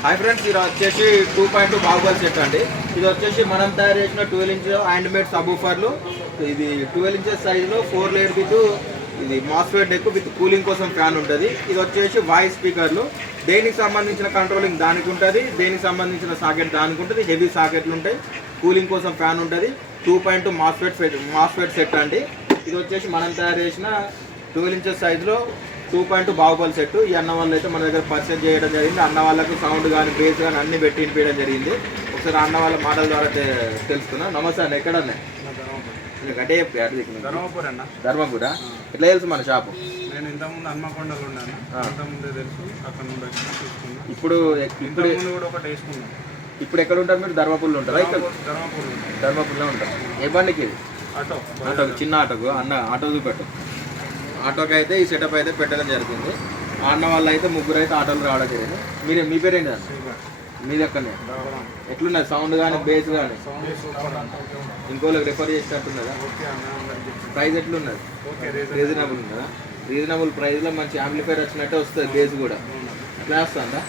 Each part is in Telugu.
హాయ్ ఫ్రెండ్స్, ఇది వచ్చేసి 2.2 బాహుబలి సెట్ అండి. ఇది వచ్చేసి మనం తయారు చేసిన 12 ఇంచ్ హ్యాండ్ మేడ్ సబూఫర్లు. ఇది 12 ఇంచెస్ సైజులో 4 లేయర్ విత్ ఇది మాస్ఫెట్ డెక్ విత్ కూలింగ్ కోసం ఫ్యాన్ ఉంటుంది. ఇది వచ్చేసి వాయిస్ స్పీకర్లు. దేనికి సంబంధించిన కంట్రోలింగ్ దానికి ఉంటుంది, దేనికి సంబంధించిన సాకెట్ దానికి ఉంటుంది. హెవీ సాకెట్లు ఉంటాయి, కూలింగ్ కోసం ఫ్యాన్ ఉంటుంది. 2.2 మాస్ఫెట్ సెట్ అండి. ఇది వచ్చేసి మనం తయారు చేసిన 12 ఇంచెస్ సైజులో 2.2 బాహుబలి సెట్. ఈ అన్న వాళ్ళు అయితే మన దగ్గర పర్చేజ్ చేయడం జరిగింది. అన్న వాళ్ళకు సౌండ్ కానీ బేస్ కానీ అన్ని పెట్టి వినిపించడం జరిగింది. ఒకసారి అన్న వాళ్ళ మాటల ద్వారా తెలుసుకున్నా. నమస్తే అన్న, ఎక్కడన్నా గట్టే ధర్మపురి అన్న. ధర్మపురా? ఎట్లా తెలుసు మన షాపు? నేను ఇంతకుముందు హన్మకొండలో ఉన్నాను, ఇంతకుముందే తెలుసు. అక్కడ నుండి వచ్చి తీసుకున్నాను. ఇప్పుడు కూడా ఒకటి వేసుకున్నాను. ఇప్పుడు ఎక్కడ ఉంటారు మీరు? ధర్మపురిలో ఉంటారా? ఇక్కడ ధర్మపురి ధర్మపురిలో ఉంటారు. ఏ బండికి ఇది? ఆటో. ఆటోకి, చిన్న ఆటోకు. అన్న ఆటో చూపెట్టు. ఆటోకి అయితే ఈ సెటప్ అయితే పెట్టడం జరిగింది. అన్న వాళ్ళు అయితే ముగ్గురు అయితే ఆటోలు రావడం జరిగింది. మీ పేరు ఏంటి అన్న? మీది ఎక్కడనే? ఎట్లున్నది సౌండ్ కానీ బేస్ కానీ? ఇంకోళ్ళకి రిఫర్ చేసినట్టున్నదా? ప్రైస్ ఎట్లున్నది? రీజనబుల్ ఉన్నదా? రీజనబుల్ ప్రైస్లో మంచి యాంప్లిఫైర్ వచ్చినట్టే వస్తుంది, బేస్ కూడా అట్లా వస్తుందా?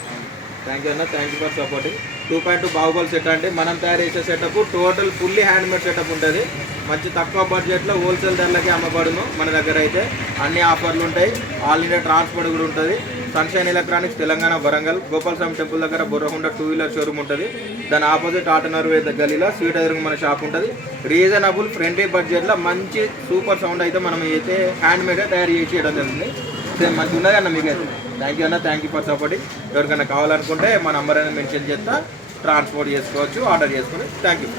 థ్యాంక్ యూ అన్న, thank you for supporting. 2.2 Baahubali set అంటే మనం తయారు చేసే setup total fully hand made setup ఉంటుంది. మంచి తక్కువ బడ్జెట్లో హోల్సేల్ ధరలకి అమ్మబడును. మన దగ్గర అయితే అన్ని ఆఫర్లు ఉంటాయి. ఆల్ ఇండియా ట్రాన్స్పోర్ట్ కూడా ఉంటుంది. Sunshine electronics, Telangana, Warangal, Gopalaswamy temple దగ్గర బుర్రహుండ 2 వీలర్ షోరూమ్ ఉంటుంది. దాని ఆపోజిట్ ఆటనర్వే గలీలో స్వీట్ ఎదురుగా మన షాప్ ఉంటుంది. రీజనబుల్ ఫ్రెండ్లీ బడ్జెట్లో మంచి సూపర్ సౌండ్ అయితే మనం అయితే హ్యాండ్ మేడే తయారు చేసి చేయడం జరిగింది. మంచి ఉన్నది అన్న మీకైతే. థ్యాంక్ యూ అన్న, థ్యాంక్ యూ ఫర్ సపోర్టింగ్. ఎవరికైనా కావాలనుకుంటే మా నంబర్ అనేది మెన్షన్ చేస్తా, ట్రాన్స్పోర్ట్ చేసుకోవచ్చు, ఆర్డర్ చేసుకోండి. Thank you.